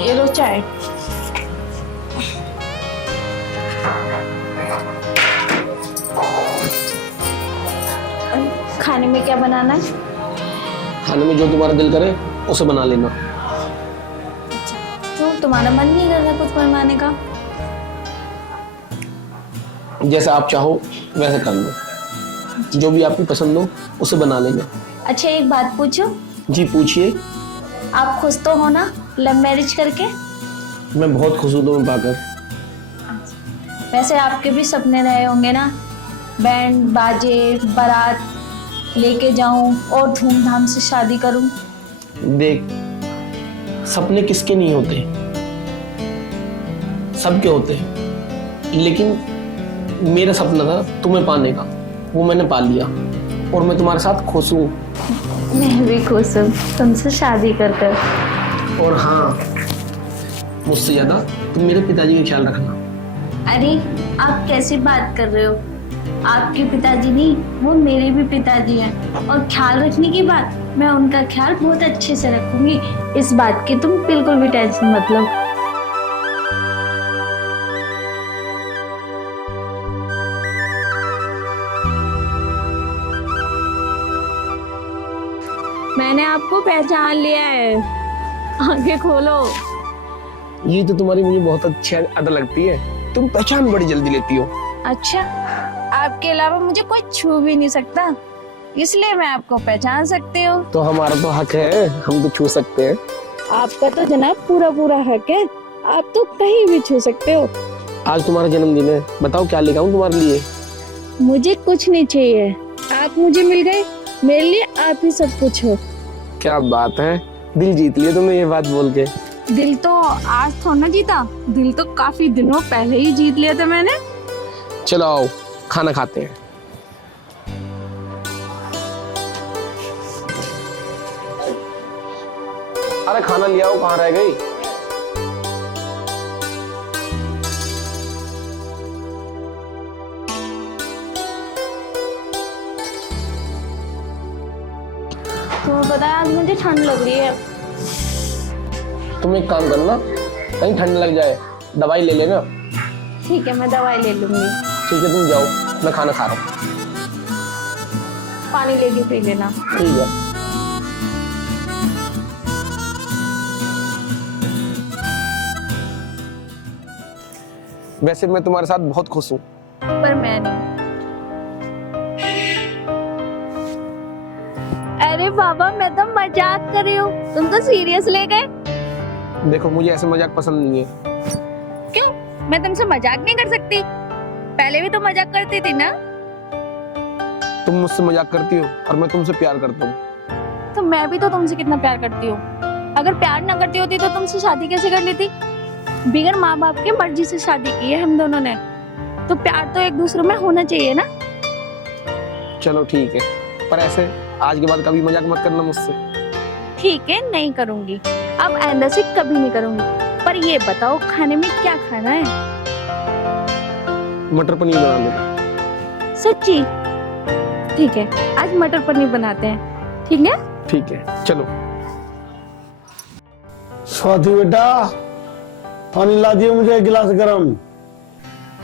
ये लो चाय। खाने में क्या बनाना है? खाने में जो तुम्हारा दिल करे उसे बना लेना। क्यों, तुम्हारा मन नहीं कर रहा कुछ बनवाने का? जैसा आप चाहो वैसे कर लो, जो भी आपको पसंद हो उसे बना लेना। अच्छा, एक बात पूछूं? जी पूछिए। आप खुश तो हो ना लव मैरिज करके? मैं बहुत खुश हूँ तुम्हें पाकर। वैसे आपके भी सपने रहे होंगे ना, बैंड बाजे बारात लेके जाऊं और धूमधाम से शादी करूं। देख, सपने किसके नहीं होते, सबके होते हैं, लेकिन मेरा सपना था तुम्हें पाने का, वो मैंने पा लिया और मैं तुम्हारे साथ खुश हूँ। मैं भी खुश हूँ तुमसे शादी कर कर। और हाँ, मुझसे ज्यादा तुम मेरे पिताजी का ख्याल रखना। अरे आप कैसी बात कर रहे हो? आपके पिताजी नहीं, वो मेरे भी पिताजी हैं। और ख्याल रखने की बात, मैं उनका ख्याल बहुत अच्छे से रखूंगी। इस बात की तुम बिल्कुल भी टेंशन मत लो। मैंने आपको पहचान लिया है, आंखें खोलो। ये तो तुम्हारी मुझे बहुत अच्छी अदा लगती है, तुम पहचान बड़ी जल्दी लेती हो। अच्छा, आपके अलावा मुझे कोई छू भी नहीं सकता, इसलिए मैं आपको पहचान सकती हूँ। तो हमारा तो हक है, हम तो छू सकते हैं। आपका तो जनाब पूरा पूरा हक है, आप तो कहीं भी छू सकते हो। आज तुम्हारा जन्मदिन है, बताओ क्या लेकर आऊं तुम्हारे लिए। मुझे कुछ नहीं चाहिए, आप मुझे मिल गए, मेरे लिए आप ही सब कुछ हो। क्या बात है, दिल जीत लिया तुमने ये बात बोल के। दिल तो आज थोड़ा ना जीता, दिल तो काफी दिनों पहले ही जीत लिया था मैंने। चलो आओ खाना खाते हैं। अरे खाना लिया आओ, कहाँ रह गई? तुम्हें पता है आज मुझे ठंड लग रही है। तुम एक काम करना, कहीं ठंड लग जाए दवाई ले लेना। ठीक है, मैं दवाई ले लूंगी। ठीक है तुम जाओ, मैं खाना खा रहा हूँ। पानी लेके पी लेना। ठीक है। वैसे मैं तुम्हारे साथ बहुत खुश हूँ। पर मैं नहीं। अरे बाबा, मैं तो मजाक कर रही हूँ, तुम तो सीरियस ले गए। देखो मुझे ऐसे मजाक पसंद नहीं है। क्यों, मैं तुमसे मजाक नहीं कर सकती? पहले भी तो मजाक करती थी ना। तुम मुझसे मजाक करती हो और मैं तुमसे प्यार करता हूँ। तो मैं भी तो तुमसे कितना प्यार करती हूँ। अगर प्यार ना करती होती तो तुमसे शादी कैसे कर लेती? बिगड़ माँ बाप की मर्जी से शादी की है हम दोनों ने, तो प्यार तो एक दूसरे में होना चाहिए ना। चलो ठीक है, पर ऐसे आज के बाद कभी मजाक मत करना मुझसे। ठीक है, नहीं करूंगी, अब आइंदा से कभी नहीं करूंगी। पर ये बताओ खाने में क्या खाना है? मटर पनीर बना लो। सच्ची? ठीक है, आज मटर पनीर बनाते हैं, ठीक है? ठीक है चलो। स्वाति बेटा, पानी ला दियो मुझे एक गिलास गरम।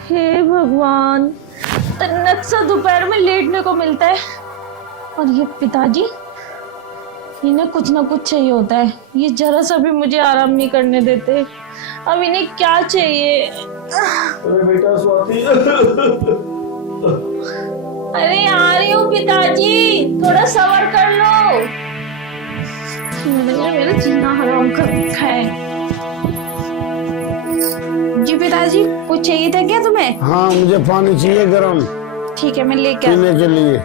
हे भगवान, तन्नक सा दोपहर में लेटने को मिलता है, और ये पिताजी, इन्हें कुछ ना कुछ चाहिए होता है, ये जरा सा भी मुझे आराम नहीं करने देते। अब इन्हें क्या चाहिए? अरे बेटा स्वाति। अरे आ रही हूँ पिताजी, थोड़ा सब्र कर लो। मेरा जीना हराम कर रखा है। जी पिताजी, कुछ चाहिए था क्या तुम्हें? हाँ मुझे पानी चाहिए गरम ठीक है, मैं लेके पीने के लिए।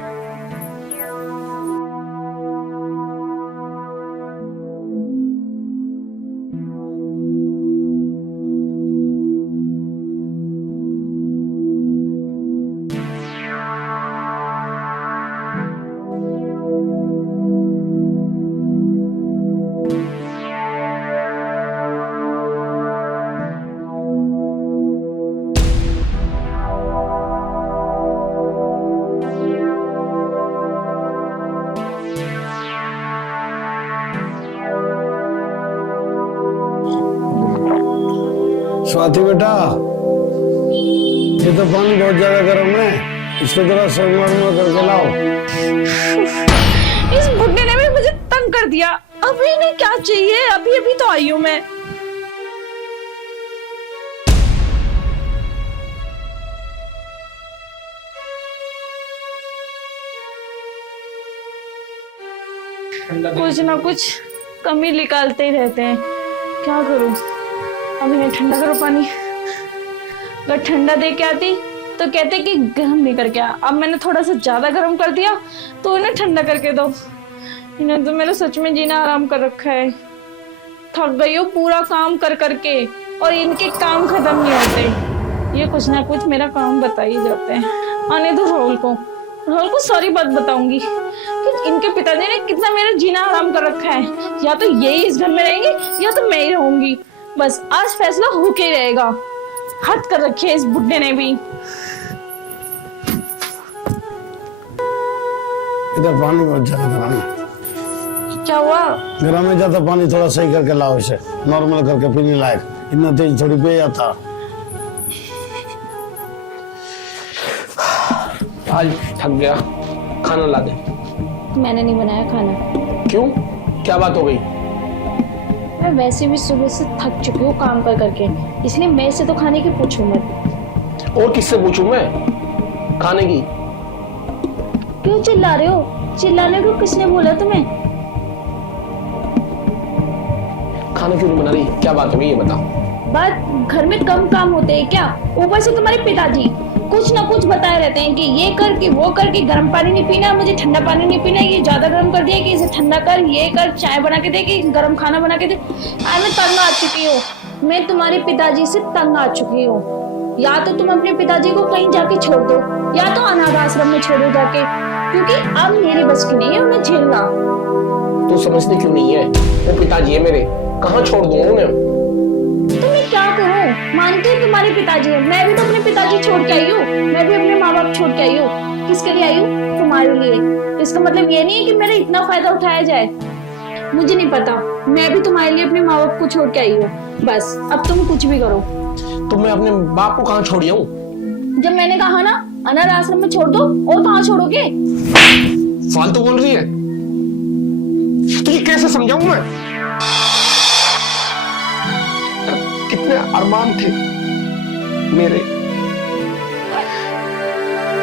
स्वाति बेटा, ये तो पानी बहुत ज्यादा गर्म है, इसको जरा सर्वनॉर्मल करके लाओ। इस बुड्ढे ने भी मुझे तंग कर दिया। अभी इन्हें क्या चाहिए? अभी अभी तो आई हूँ मैं। कुछ ना कुछ कमी निकालते ही रहते हैं। क्या करूं? अब इन्हें ठंडा करो पानी। अगर ठंडा दे के आती तो कहते कि गर्म नहीं करके आ। अब मैंने थोड़ा सा ज्यादा गर्म कर दिया तो इन्हें ठंडा करके दो। इन्हें तो मेरा सच में जीना आराम कर रखा है। थक गई हूँ पूरा काम कर करके, और इनके काम खत्म नहीं होते। ये कुछ ना कुछ मेरा काम बता ही जाते हैं। आने दो राहुल को सारी बात बताऊंगी कि इनके पिताजी ने कितना मेरा जीना आराम कर रखा है। या तो यही इस घर में रहेंगे या तो मैं ही रहूंगी। बस आज फैसला होके ही रहेगा। हद कर रखी है इस बुड्ढे ने भी। इधर पानी बहुत ज्यादा गर्म है। क्या हुआ? गर्म है ज्यादा पानी, थोड़ा सही करके लाओ इसे, नॉर्मल करके पीने लायक। इतना तेज थोड़ी पिया जाता। आज थक गया, खाना ला दे। मैंने नहीं बनाया खाना। क्यों? क्या बात हो गई? मैं वैसे भी सुबह से थक चुकी हूँ काम कर करके, इसलिए मैं से तो खाने की पूछूं मत। और किससे पूछूं मैं खाने की? क्यों चिल्ला रहे हो? चिल्लाने को किसने बोला तुम्हें? खाना क्यों नहीं बना रही? क्या बात हो गई ये बता। बात घर में कम काम होते हैं क्या? ऊपर से तुम्हारे पिताजी कुछ ना कुछ बताए रहते हैं कि ये कर कि वो कर, कि गर्म पानी नहीं पीना, मुझे ठंडा पानी नहीं पीना, ये ज्यादा गर्म कर दिया कि इसे ठंडा कर, ये कर, चाय बना के दे कि गर्म खाना बना के दे। मैं तंग आ चुकी हूँ। मैं तुम्हारे पिताजी से तंग आ चुकी हूँ। या तो तुम अपने पिताजी को कहीं जाके छोड़ दो, या तो अनाथ आश्रम में छोड़ो जाके, क्योंकि अब मेरे बस की नहीं है उन्हें झेलना। तू समझती क्यों नहीं है? वो पिताजी है मेरे, कहाँ छोड़ दूंगा उन्हें? तो मैं क्या करूं? मानती हूँ तुम्हारे पिताजी है, मैं भी तो अपने पिताजी छोड़ के आई हूँ। मैं भी अपने माँ बाप छोड़ के आई हूँ। किसके लिए आई हूँ? तुम्हारे लिए। इसका मतलब ये नहीं है कि मेरा इतना फायदा उठाया जाए। मुझे नहीं पता, मैं भी तुम्हारे लिए अपने माँ बाप को छोड़ के आई हूँ। बस अब तुम कुछ भी करो। तो मैं अपने बाप को कहाँ छोड़ी हूँ? जब मैंने कहा ना अनाथ आश्रम में छोड़ दो, और कहाँ छोड़ोगे? फालतू बोल रही है। तुझे कैसे समझाऊं मैं? कितने अरमान थे मेरे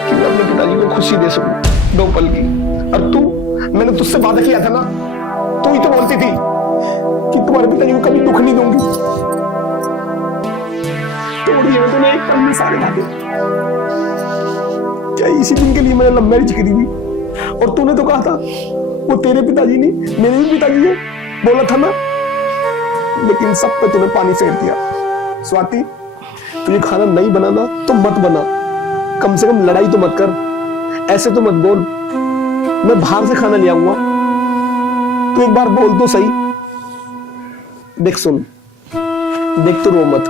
कि मैं अपने पिताजी को खुशी दे सकूं 2 पल की। और तू, मैंने तुझसे वादा किया था ना, तू ही तो बोलती थी कि तुम्हारे पिताजी को कभी दुख नहीं दूंगी। तोड़ दिए तूने एक पल में सारे वादे। क्या इसी दिन के लिए मैंने लव मैरिज करी थी? और तूने तो कहा था वो तेरे पिताजी नहीं मेरे भी पिताजी है, बोला था ना। लेकिन सब पे तूने पानी फेर दिया। स्वाति, तुझे खाना नहीं बनाना तो मत बना, कम से कम लड़ाई तो मत कर। ऐसे तो मत बोल, मैं बाहर से खाना ले आऊंगा। तू एक बार बोल तो सही। देख सुन, देख तो रो मत।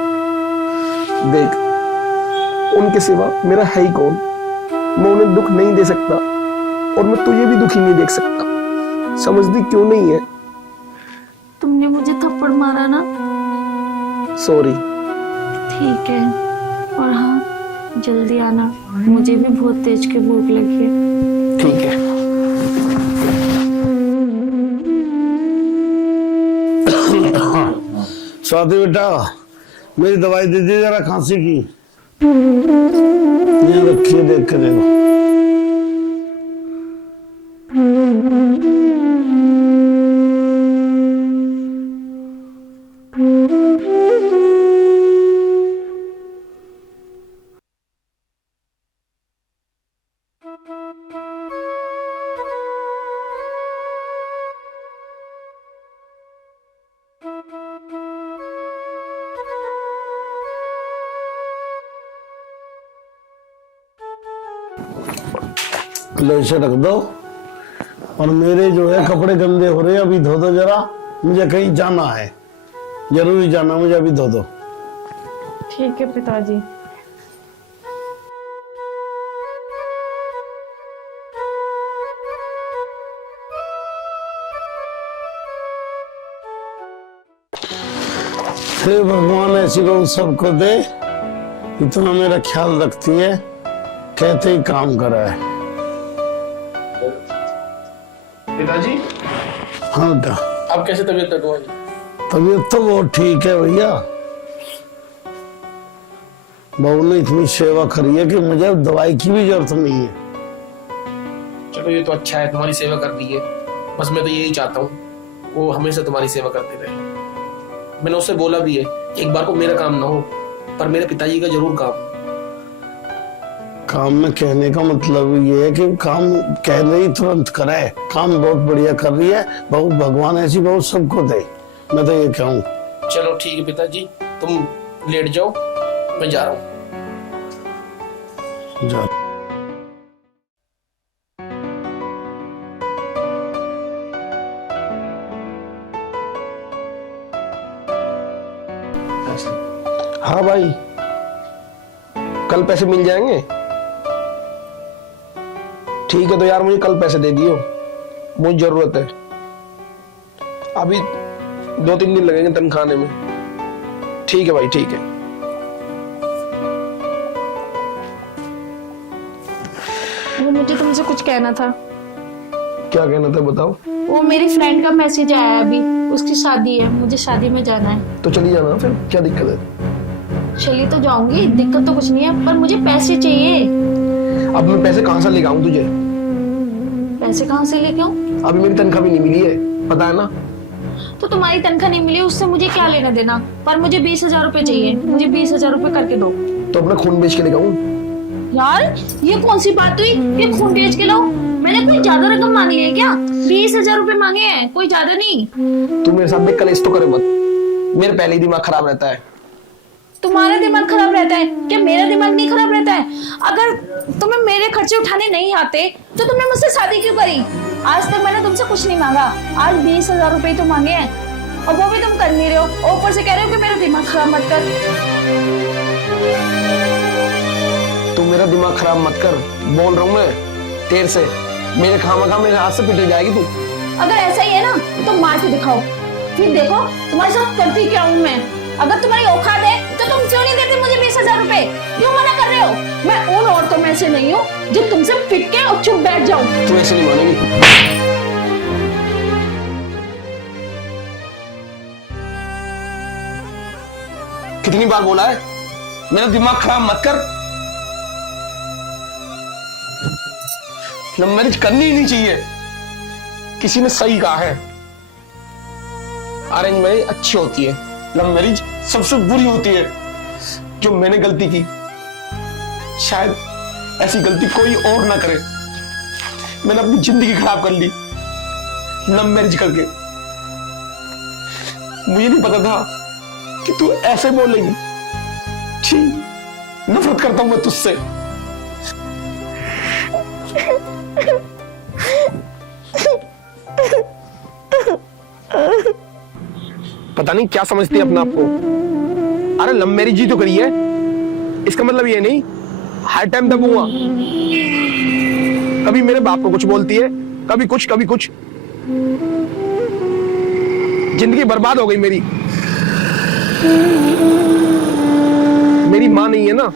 देख, उनके सिवा मेरा है ही कौन? मैं उन्हें दुख नहीं दे सकता, और मैं तुझे भी दुखी नहीं देख सकता। समझती क्यों नहीं है? तुमने मुझे थप्पड़ मारा ना? सॉरी। ठीक है, और हाँ जल्दी आना, मुझे भी बहुत तेज की भूख लगी है। ठीक है। स्वाति बेटा, मेरी दवाई दे दी जरा खांसी की। यहाँ रखिए, देख के देखो। लो इसे रख दो, और मेरे जो है कपड़े गंदे हो रहे हैं, अभी धो दो जरा। मुझे कहीं जाना है, जरूरी जाना, मुझे अभी धो दो। ठीक है पिताजी। हे भगवान ऐसी बहू सबको दे, इतना मेरा ख्याल रखती है, कहते ही काम करा है। पिताजी हाँ क्या अब कैसे तबीयत है तुम्हारी? तबीयत तो बहुत ठीक है भैया। बहू ने इतनी सेवा करी है कि मुझे अब दवाई की भी जरूरत नहीं है। चलो ये तो अच्छा है, तुम्हारी सेवा कर दी है। बस मैं तो यही चाहता हूँ वो हमेशा तुम्हारी सेवा करते रहे। मैंने उससे बोला भी है, एक बार को मेरा काम ना हो पर मेरे पिताजी का जरूर काम हो। काम में कहने का मतलब ये है कि काम कह रही तुरंत करे। काम बहुत बढ़िया कर रही है बहू, भगवान ऐसी बहू सबको दे, मैं तो ये कहूँ। चलो ठीक है पिताजी, तुम लेट जाओ, मैं जा रहा हूँ। जा हाँ भाई, कल पैसे मिल जाएंगे? ठीक है तो यार मुझे कल पैसे दे दियो, मुझे जरूरत है। अभी 2-3 दिन लगेंगे तनख्वाह आने में। ठीक है भाई, ठीक है। वो मुझे तुमसे कुछ कहना था। क्या कहना था बताओ? वो मेरी फ्रेंड का मैसेज आया अभी, उसकी शादी है, मुझे शादी में जाना है। तो चली जाना, फिर क्या दिक्कत है? चली तो जाऊंगी, दिक्कत तो कुछ नहीं है, पर मुझे पैसे चाहिए। अब मैं पैसे कहाँ से लेके आऊं तुझे? पैसे कहाँ से लेके आऊं? अभी मेरी तनख्वाह भी नहीं मिली है, पता है ना? तो तुम्हारी तनख्वाह नहीं मिली, उससे मुझे क्या लेना देना, पर मुझे 20,000 रुपए चाहिए। मुझे 20,000 रुपए करके दो। तो अपना खून बेच के लेके आऊं? यार ये कौन सी बात हुई, ये खून बेच के लाओ? मैंने कोई ज्यादा रकम मांगी है क्या? 20,000 रुपए मांगे हैं, कोई ज्यादा नहीं। तू मेरे साथ में कलेश तो करे मत, मेरे पहले ही दिमाग खराब रहता है। तुम्हारा दिमाग खराब रहता है क्या? मेरा दिमाग नहीं खराब रहता है? अगर तुम्हें मेरे खर्चे उठाने नहीं आते तो तुमने मुझसे शादी क्यों करी? आज तक मैंने तुमसे कुछ नहीं मांगा, आज 20,000 रुपए तो मांगे हैं और वो भी तुम कर नहीं रहे हो, और ऊपर से कह रहे हो कि मेरा दिमाग खराब मत कर। तू मेरा दिमाग खराब मत कर, बोल रहा हूँ मैं तेरे से। मेरे खामखा मेरे हाथ से पिटे जाएगी तू। अगर ऐसा ही है ना तो मार के दिखाओ, फिर देखो तुम्हारे साथ करती क्या हूँ मैं। अगर तुम्हारी औकात है तो तुम क्यों नहीं देते मुझे 20,000 रुपए? क्यों मना कर रहे हो? मैं उन औरतों में से नहीं हूँ जो तुमसे पिट के और चुप बैठ जाऊं। तू ऐसे नहीं मानेगी। कितनी बार बोला है मेरा दिमाग खराब मत कर। लव मैरिज करनी ही नहीं चाहिए। किसी ने सही कहा है, अरेंज मैरिज अच्छी होती है, लव मैरिज सबसे बुरी होती है। जो मैंने गलती की, शायद ऐसी गलती कोई और ना करे। मैंने अपनी जिंदगी खराब कर ली लव मैरिज करके। मुझे नहीं पता था कि तू ऐसे बोलेगी। छी, नफरत करता हूं मैं तुझसे। पता नहीं क्या समझती है अपने आप को। अरे लव मैरिज ही तो करी है, इसका मतलब ये नहीं हर टाइम दबूंगा। कभी मेरे बाप को कुछ बोलती है, कभी कुछ कभी कुछ। जिंदगी बर्बाद हो गई मेरी। मेरी माँ नहीं है ना,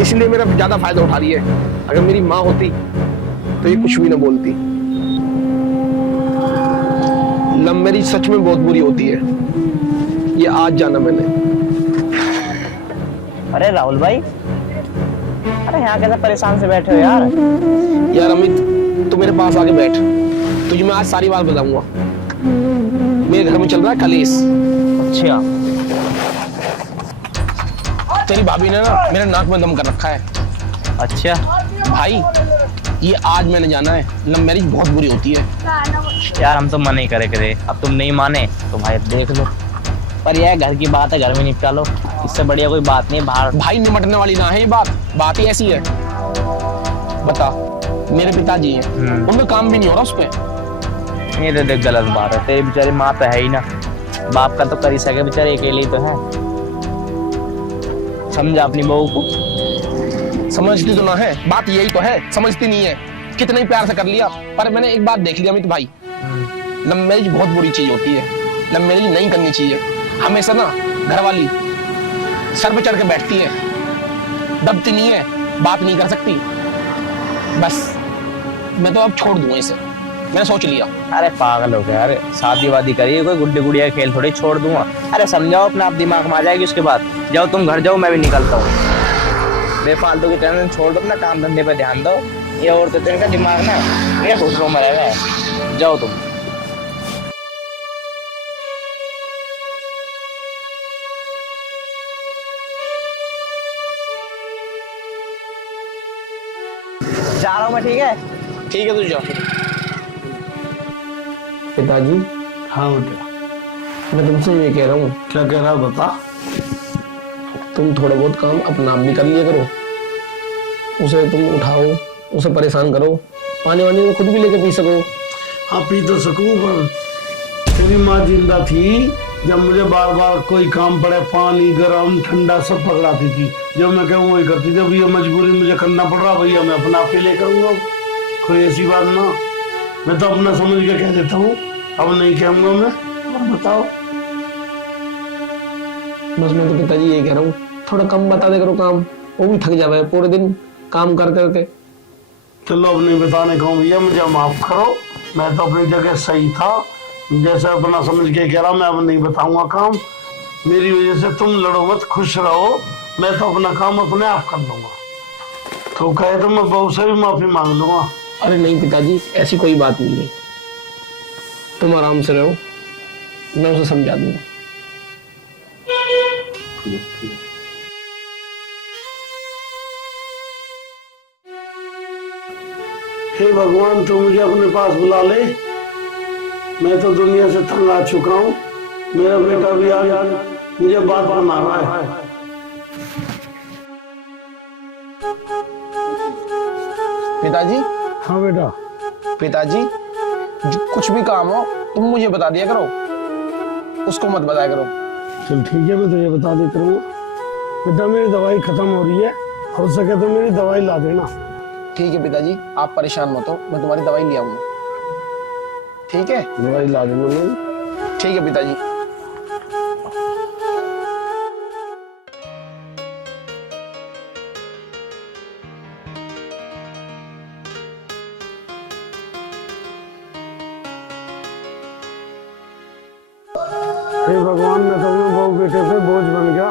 इसलिए मेरा ज्यादा फायदा उठा रही है। अगर मेरी माँ होती तो ये कुछ भी ना बोलती। लव मैरिज सच में बहुत बुरी होती है, ये आज जाना मैंने। अरे राहुल भाई, अरे यहाँ कैसे परेशान से बैठे हो यार? यार अमित, तू मेरे पास आके बैठ, तुझे मैं आज सारी बात बताऊंगा। मेरे घर में चल रहा है कलेश। अच्छा, तेरी भाभी ने ना मेरे नाक में दम कर रखा है। अच्छा भाई ये आज मैंने जाना है, लव मैरिज बहुत बुरी होती है। यार हम तो मना ही करे, अब तुम नहीं माने तो भाई देख लो। पर यह घर की बात है, घर में निपटा लो, इससे बढ़िया कोई बात नहीं बाहर। भाई निमटने वाली ना है ये बात ही ऐसी है। बता, मेरे पिताजी हैं, उनका काम भी नहीं हो रहा उस पे। ये तो देख गलत बात है, तेरी बेचारी माँ तो है ही ना, बाप का तो कर ही सके, बेचारे अकेले ही तो है। समझा अपनी बहू को। समझती तो ना है, बात यही तो है, समझती नहीं है। कितने ही प्यार से कर लिया, पर मैंने एक बात देख लिया अमित भाई, लव मैरिज बहुत बुरी चीज होती है। लव मैरिज नहीं करनी चाहिए। हमेशा ना घरवाली सर पे चढ़ के बैठती है, दबती नहीं है, बात नहीं कर सकती। बस मैं तो अब छोड़ दूंगा इसे, मैंने सोच लिया। अरे पागल हो गया, अरे शादी वादी करिए, कोई गुड्डी गुड़िया खेल थोड़ी छोड़ दूंगा। अरे समझाओ, अपना आप दिमाग में आ जाएगी उसके बाद। जाओ तुम घर जाओ, मैं भी निकलता हूँ। बेफालतू की टेंशन छोड़ दो, अपना काम धंधे पे ध्यान दो। ये औरतें तो इनका दिमाग ना ये दूसरों में रह गए। जाओ तुम। जा रहा हूँ मैं, ठीक है? ठीक है, तू जाओ। पिताजी, हाँ बेटा। मैं तुमसे ये कह रहा हूँ, क्या कह रहा है बता। तुम थोड़ा बहुत काम अपना आप भी कर लिया करो। उसे तुम उठाओ, उसे परेशान करो, पानी वानी तो खुद भी लेके पी सको। हाँ पी तो सकूं, पर तेरी माँ जिंदा थी जब मुझे बार बार कोई काम पड़े, पानी गर्म ठंडा सब पकड़ाती थी। जो मैं कहूँ वही करती थी। अब ये मजबूरी मुझे करना पड़ रहा, भैया मैं अपना आप ही ले करूँगा। कोई ऐसी बात ना, मैं तो अपना समझ के कह देता हूँ, अब नहीं कहूँगा मैं। अब बताओ। बस मैं तो पिताजी ये कह रहा हूँ, थोड़ा कम बता दे करो काम, वो भी थक जावे पूरे दिन काम कर करके। चलो अब नहीं बताने कहूँ भैया, मुझे माफ करो। मैं तो अपनी जगह सही था, जैसे अपना समझ के कह रहा, मैं अब नहीं बताऊंगा काम। मेरी वजह से तुम लड़ो मत, खुश रहो। मैं तो अपना काम अपने आप कर लूंगा। तो कहे तो मैं बहू से भी माफी मांग लूंगा। अरे नहीं पिताजी, ऐसी कोई बात नहीं है, तुम आराम से रहो, मैं उसे समझा दूंगा। हे भगवान, तू मुझे अपने पास बुला ले। मैं तो दुनिया से तंग आ चुका हूँ। मेरा बेटा भी आ गया, मुझे बात बना रहा है। पिताजी, हाँ बेटा। पिताजी कुछ भी काम हो तुम मुझे बता दिया करो, उसको मत बताया करो। चल ठीक है, मैं तुझे बता देता हूँ। बेटा मेरी दवाई खत्म हो रही है, हो सके तो मेरी दवाई ला देना। ठीक है पिताजी, आप परेशान मत हो, मैं तुम्हारी दवाई ले आऊंगा। ठीक है? दवाई ला देना मेरी। ठीक है पिताजी। हे भगवान, मैं तो अपने बहू बेटे पे बोझ बन गया।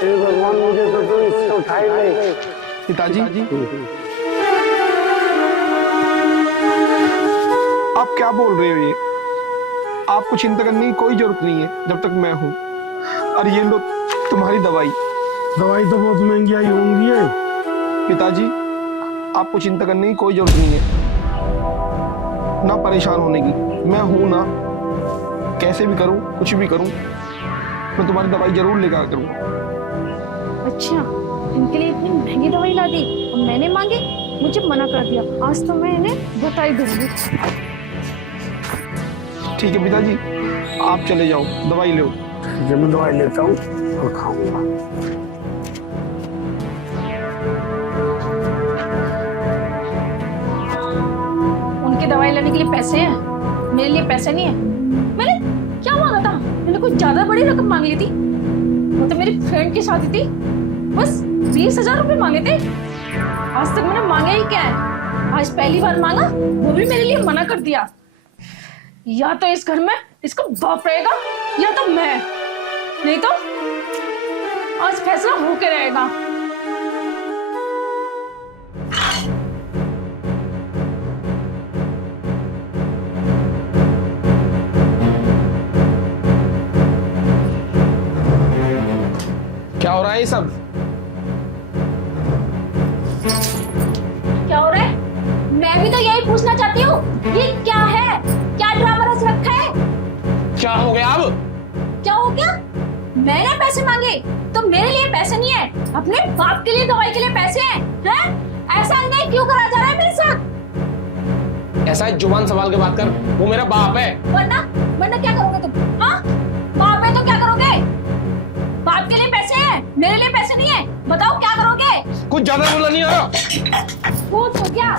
हे भगवान, मुझे तो तू इससे उठाई नहीं। पिताजी आप क्या बोल रहे हो? ये आपको चिंता करने की कोई जरूरत नहीं है जब तक मैं हूं। और ये लो तुम्हारी दवाई। दवाई तो बहुत महंगी आई होंगी है। पिताजी, आपको चिंता करने की कोई जरूरत नहीं है, ना परेशान होने की। मैं हूं ना, कैसे भी करूं, कुछ भी करूं, मैं तुम्हारी दवाई जरूर लेकर करूंगा। अच्छा, इनके लिए इतनी महंगी दवाई ला दी और मैंने मांगी, मुझे मना कर दिया। आज तो मैं इन्हें बता ही दूंगी। ठीक है पिताजी, आप चले जाओ, दवाई लो। जब मैं दवाई लेता हूँ और खाऊंगा। उनकी दवाई लेने के लिए पैसे हैं, मेरे लिए पैसे नहीं है। मैंने क्या मांगा था? मैंने कुछ ज्यादा बड़ी रकम मांग ली थी। वो तो मेरी फ्रेंड की शादी थी, बस 20,000 रुपए मांगे थे। आज तक मैंने मांगा ही क्या है? आज पहली बार मांगा, वो भी मेरे लिए मना कर दिया। या तो इस घर में इसका बाप रहेगा या तो मैं, नहीं तो आज फैसला होके रहेगा। क्या हो रहा है ये सब? क्या हो रहा है? मैं भी तो यही पूछना चाहती हूँ, ये क्या है? क्या ड्रामा रच रखा है? क्या हो गया अब? क्या हो गया? मैंने पैसे मांगे तो मेरे लिए पैसे नहीं है, अपने बाप के लिए दवाई के लिए पैसे हैं, हैं? ऐसा अन्याय क्यों करा जा रहा है मेरे साथ? ऐसा है, जुबान संभाल के बात कर, वो मेरा बाप है। वरना वरना क्या करोगे तुम? हाँ, बाप है तो क्या करोगे? बाप के लिए पैसे हैं, मेरे लिए पैसे नहीं है, बताओ क्या करोगे? कुछ ज्यादा बोला नहीं हो रहा। वो तो क्या,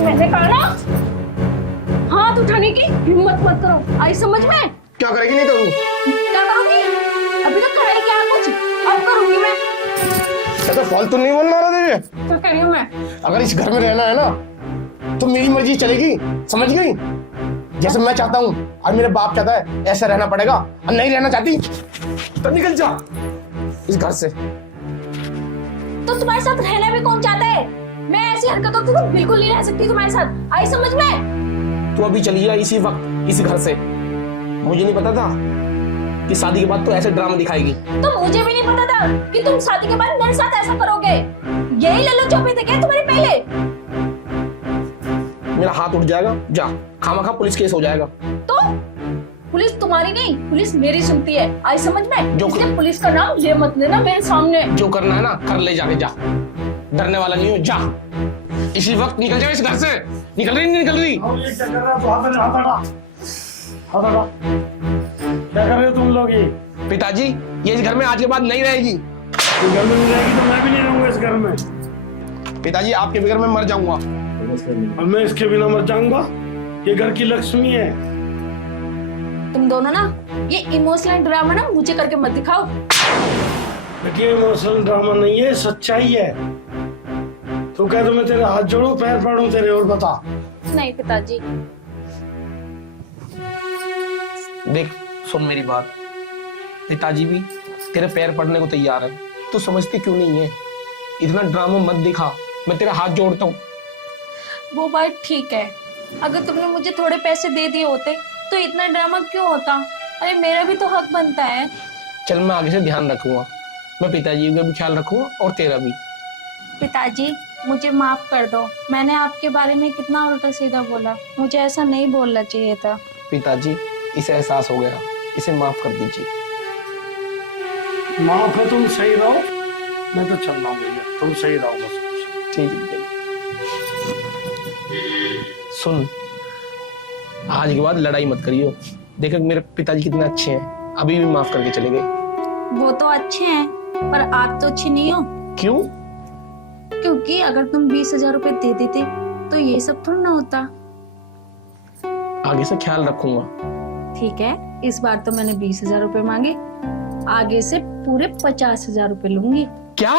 मैंने कहा ना, हाथ हाथ उठाने की हिम्मत मत करो, आई समझ में? क्या करेगी? नहीं करूँ? क्या करूंगी? अभी तो कराई क्या कुछ, अब करूंगी मैं। तो फालतू नहीं बोलना रहा तुझे। क्या कह रही हूँ मैं? अगर इस घर में रहना है ना तो मेरी मर्जी चलेगी, समझ गई? जैसे मैं चाहता हूँ और मेरे बाप चाहता है ऐसा रहना पड़ेगा। और नहीं रहना चाहती तो निकल जा इस घर से। तो तुम्हारे साथ रहना भी कौन चाहता है? मैं ऐसी हरकतों तो बिल्कुल नहीं रह सकती तुम्हारे साथ, आई समझ में? तू अभी चली जा इसी वक्त इस घर से। मुझे नहीं पता था कि शादी के बाद तो ऐसे ड्रामा दिखाएगी। तो मुझे भी नहीं पता था कि तुम शादी के बाद मेरे साथ ऐसा करोगे। यही लल्लू चौपे थे क्या तुम्हारे पहले? मेरा हाथ उठ जाएगा, जा। खामखा पुलिस केस हो जाएगा। तो पुलिस तुम्हारी नहीं, पुलिस मेरी सुनती है, आई समझ में? जो इसलिए पुलिस का नाम ले मत लेना मेरे सामने। जो करना है ना कर ले, जाके जा। डरने वाला नहीं हो, जा इसी वक्त निकल जाओ इस घर से। निकल रही नहीं निकल रही? और ये क्या कर रहा है? तो हाथ हटा, हाथ हटा। क्या कर रहे हो तुम लोग? ये पिताजी ये इस घर में आज के बाद नहीं रहेगी। घर में नहीं रहेगी तो मैं भी नहीं रहूंगा इस घर में। पिताजी आपके बगैर मैं मर जाऊंगा। और मैं इसके बिना मर जाऊंगा? ये घर की लक्ष्मी है। तुम दोनों ना ये इमोशनल ड्रामा ना मुझे करके मत दिखाओ। देखिए इमोशनल ड्रामा नहीं है, सच्चाई है। तो कह दो मैं तेरे हाथ जोड़ू, पैर पड़ू तेरे, और बता। नहीं पिताजी। देख सुन मेरी बात, पिताजी भी तेरे पैर पड़ने को तैयार है। तू समझती क्यों नहीं है? इतना ड्रामा मत दिखा, मैं तेरा हाथ जोड़ता हूँ। वो बात ठीक है, अगर तुमने मुझे थोड़े पैसे दे दिए होते तो इतना ड्रामा क्यों होता? अरे मेरा भी तो हक बनता है। चल मैं आगे से ध्यान रखूंगा, मैं पिताजी का भी ख्याल रखूंगा और तेरा भी। पिताजी मुझे माफ कर दो, मैंने आपके बारे में कितना उल्टा सीधा बोला, मुझे ऐसा नहीं बोलना चाहिए था। पिताजी इसे एहसास हो गया, इसे माफ कर दीजिए। माफ है, तुम सही रहो, मैं तो चल रहा हूँ भैया, तुम सही रहो बस। ठीक है। सुन, आज के बाद लड़ाई मत करियो। देखो मेरे पिताजी कितने अच्छे हैं, अभी भी माफ करके चले गए। वो तो अच्छे हैं पर आप तो अच्छी नहीं हो। क्यों? क्योंकि अगर तुम 20,000 रुपए दे देते तो ये सब थोड़ा ना होता। आगे से ख्याल रखूंगा। ठीक है, इस बार तो मैंने 20,000 रुपए मांगे, आगे से पूरे 50,000 रुपए लूंगी। क्या?